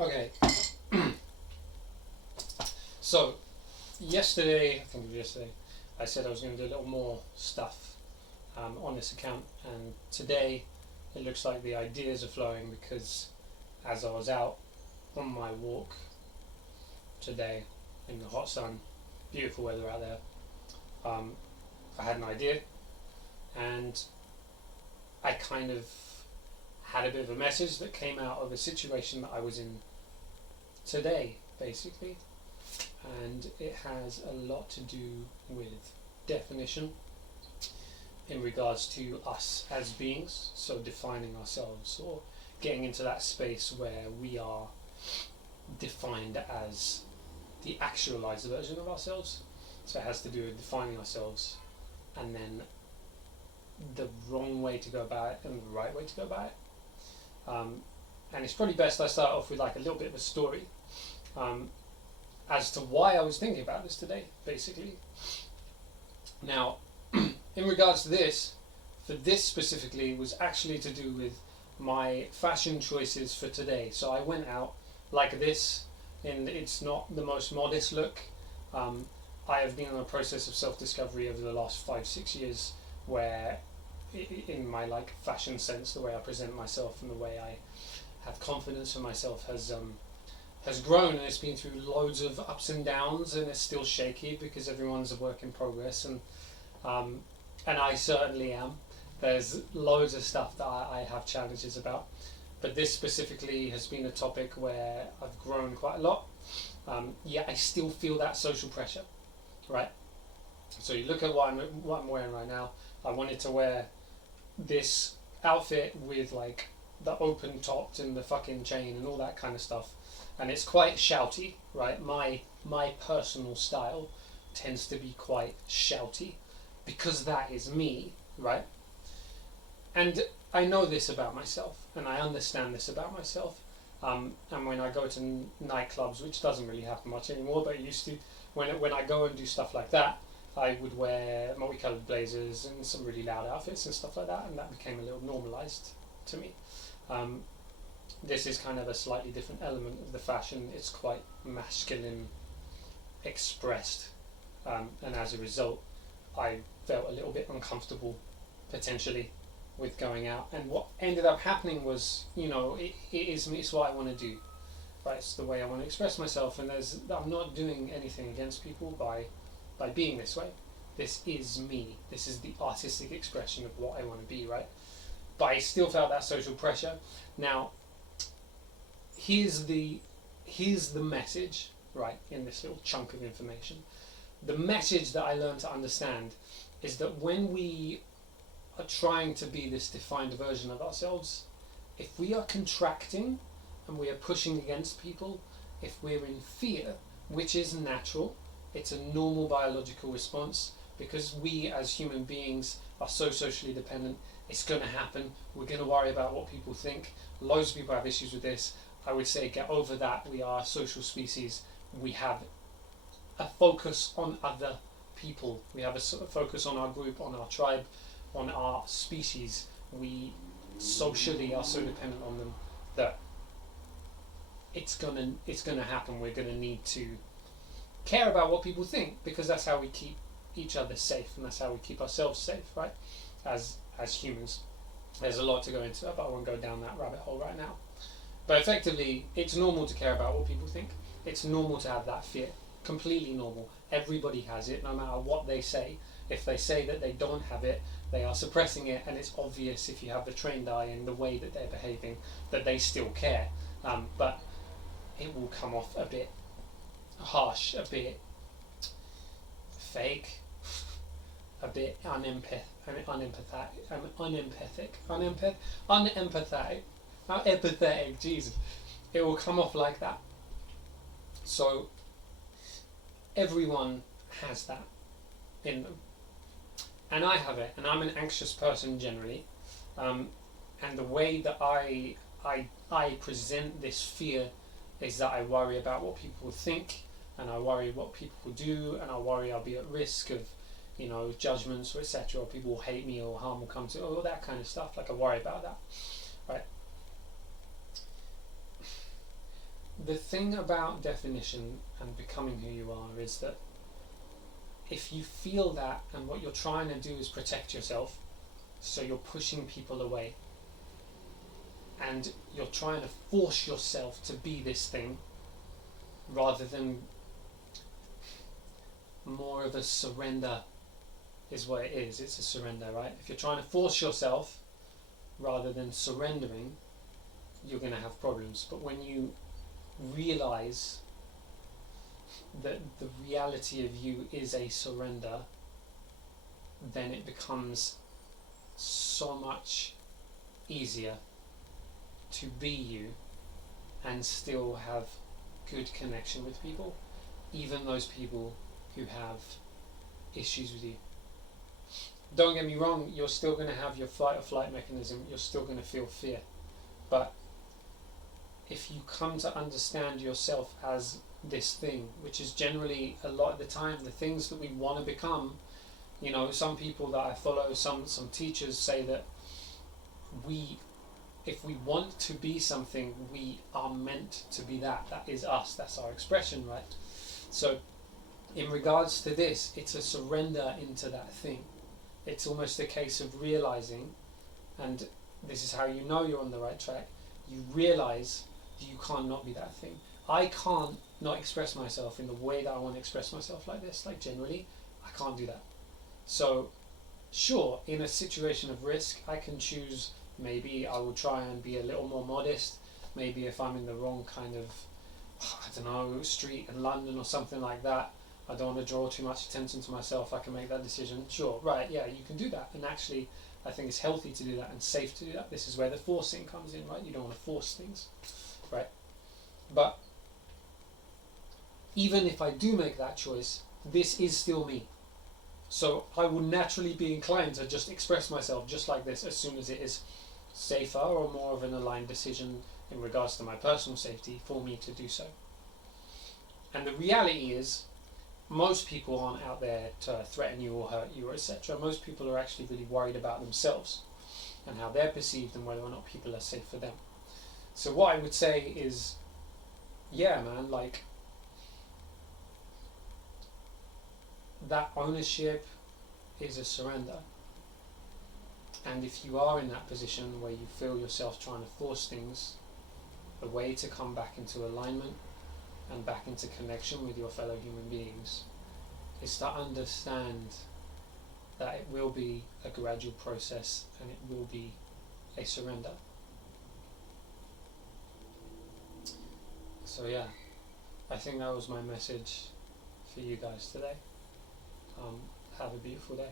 Okay. So, yesterday, I think it was yesterday, I said I was going to do a little more stuff on this account, and today it looks like the ideas are flowing because as I was out on my walk today in the hot sun, beautiful weather out there, um, I had an idea and I kind of had a bit of a message that came out of a situation that I was in today, basically. And it has a lot to do with definition in regards to us as beings, so defining ourselves or getting into that space where we are defined as the actualized version of ourselves. So it has to do with defining ourselves and then the wrong way to go about it and the right way to go about it. And it's probably best I start off with like a little bit of a story as to why I was thinking about this today, basically. Now, in regards to this, for this specifically, was actually to do with my fashion choices for today. So I went out like this, and it's not the most modest look. I have been on a process of self-discovery over the last 5-6 years where in my like fashion sense, the way I present myself and the way I have confidence in myself has grown, and it's been through loads of ups and downs, and it's still shaky because everyone's a work in progress, and I certainly am. There's loads of stuff that I have challenges about, but this specifically has been a topic where I've grown quite a lot. Yet I still feel that social pressure, right? So you look at what I'm wearing right now. I wanted to wear this outfit with like the open topped and the fucking chain and all that kind of stuff, and it's quite shouty, right? My personal style tends to be quite shouty because that is me, right? And I know this about myself, and I understand this about myself. And when I go to nightclubs, which doesn't really happen much anymore, but it used to, when I go and do stuff like that, I would wear multicolored blazers and some really loud outfits and stuff like that, and that became a little normalized to me. This is kind of a slightly different element of the fashion. It's quite masculine expressed, and as a result, I felt a little bit uncomfortable potentially with going out. And what ended up happening was, it is me. It's what I want to do. Right? It's the way I want to express myself, and I'm not doing anything against people by being this way. This is me. This is the artistic expression of what I want to be, right? But I still felt that social pressure. Now, here's the message, right, in this little chunk of information. The message that I learned to understand is that when we are trying to be this defined version of ourselves, if we are contracting and we are pushing against people, if we're in fear, which is natural, it's a normal biological response because we as human beings are so socially dependent. It's going to happen. We're going to worry about what people think. Loads of people have issues with this. I would say get over that. We are a social species. We have a focus on other people. We have a focus on our group, on our tribe, on our species. We socially are so dependent on them that it's gonna happen. We're gonna need to care about what people think because that's how we keep each other safe, and that's how we keep ourselves safe, right? As humans. There's a lot to go into, but I won't go down that rabbit hole right now. But effectively, it's normal to care about what people think. It's normal to have that fear. Completely normal. Everybody has it, no matter what they say. If they say that they don't have it, they are suppressing it, and it's obvious if you have the trained eye and the way that they're behaving that they still care. But it will come off a bit harsh, a bit fake, a bit unempathetic, Jesus. It will come off like that. So everyone has that in them, and I have it, and I'm an anxious person generally, and the way that I present this fear is that I worry about what people think, and I worry what people do, and I worry I'll be at risk of judgments or etc., or people will hate me or harm will come to all that kind of stuff. Like I worry about that, right? the thing about definition and becoming who you are is that if you feel that and what you're trying to do is protect yourself, so you're pushing people away and you're trying to force yourself to be this thing rather than more of a surrender is what it is. It's a surrender, right? If you're trying to force yourself rather than surrendering, you're going to have problems. But when you realize that the reality of you is a surrender, then it becomes so much easier to be you and still have good connection with people, even those people who have issues with you. Don't get me wrong, you're still going to have your fight or flight mechanism, you're still going to feel fear, but if you come to understand yourself as this thing, which is generally a lot of the time the things that we want to become, you know, some people that I follow, some teachers say that if we want to be something, we are meant to be that. That is us, that's our expression, right? So in regards to this, it's a surrender into that thing. It's almost a case of realizing, and this is how you know you're on the right track, you realize you can't not be that thing. I can't not express myself in the way that I want to express myself like this, like generally, I can't do that. So sure, in a situation of risk, I can choose, maybe I will try and be a little more modest. Maybe if I'm in the wrong kind of, I don't know, street in London or something like that, I don't want to draw too much attention to myself, I can make that decision. Sure, right, yeah, you can do that. And actually, I think it's healthy to do that and safe to do that. This is where the forcing comes in, right? You don't want to force things, right? But even if I do make that choice, this is still me. So I will naturally be inclined to just express myself just like this as soon as it is safer or more of an aligned decision in regards to my personal safety for me to do so. And the reality is, most people aren't out there to threaten you or hurt you or etc. Most people are actually really worried about themselves and how they're perceived and whether or not people are safe for them. So what I would say is, yeah man, like, that ownership is a surrender. And if you are in that position where you feel yourself trying to force things, the way to come back into alignment and back into connection with your fellow human beings is to understand that it will be a gradual process and it will be a surrender. So yeah, I think that was my message for you guys today. Have a beautiful day.